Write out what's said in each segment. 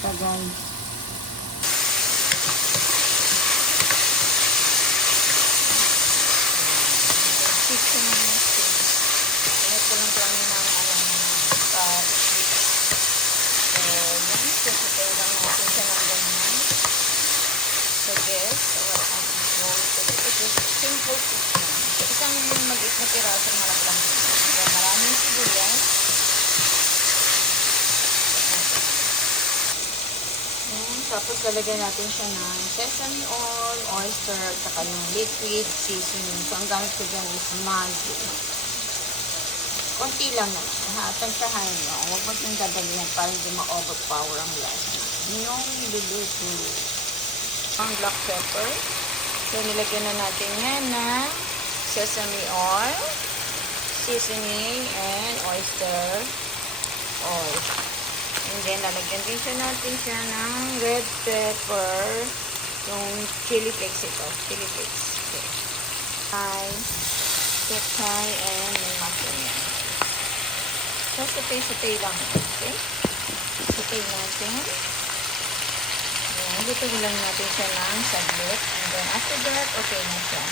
paprika, guys. Init ko lang kami ng pa-sweet. So, yan. Sasapay lang natin siya ng ganyan. So, guys, so what I'm going to do is simple food lang. So, isang mag-eat na pirasong harap lang. So, maraming sibuyas. Tapos lalagyan natin siya ng sesame oil, oyster, at saka yung liquid seasoning. So, ang gamit ko dyan is Maggi. Konti lang naman. Tansyahan nyo. Huwag mo siyang dadalihan para hindi ma-overpower ang lasa. Yung niluluto. Ang black pepper. So, nilagyan na natin yan ng sesame oil, seasoning, and oyster oil. And then, lalagyan din natin siya ng red pepper, yung chili flakes ito. Chili flakes. Okay. Pechay, and may mushroom yan. So, satay lang. Okay? Satay natin. Ayan, dito lang natin siya ng saglit. And then, after that, okay na siya.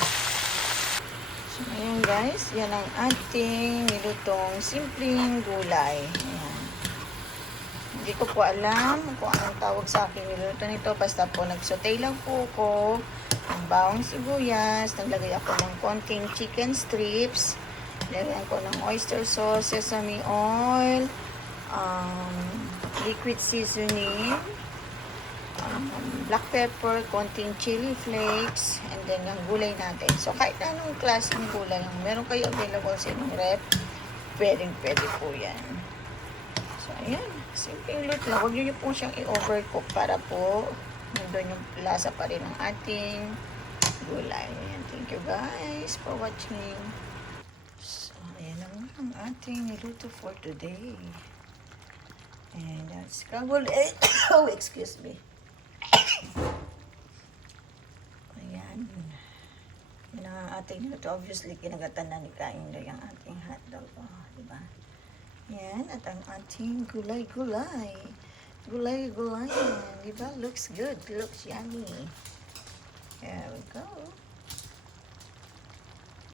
So, ayan guys. Yan ang ating nilutong simpleng gulay. Ayan. Hindi ko po alam kung anong tawag sa akin niluto nito. Basta po nagsautay lang po ko ng bawang sibuyas. Naglagay ako ng konting chicken strips. Lagyan ko ng oyster sauce, sesame oil, liquid seasoning, black pepper, konting chili flakes, and then yung gulay natin. So, kahit anong klaseng gulay yung meron kayo available sa inyong rep, pwede po yan. So, ayan. Simple luto lang. Huwag nyo po siyang i-overcook para po nandun yung lasa pa rin ng ating gulay. Ayan. Thank you guys for watching. So, ayan naman ang ating niluto for today. And that's scrambled egg. Oh, excuse me. Ayan. Yan ang ating niluto. Obviously, kinagatan na ni Kain na yung ating hotdog. Oh, diba? Yan, at ang ating gulay-gulay. Gulay-gulay yan. Diba? Looks good. Looks yummy. There we go.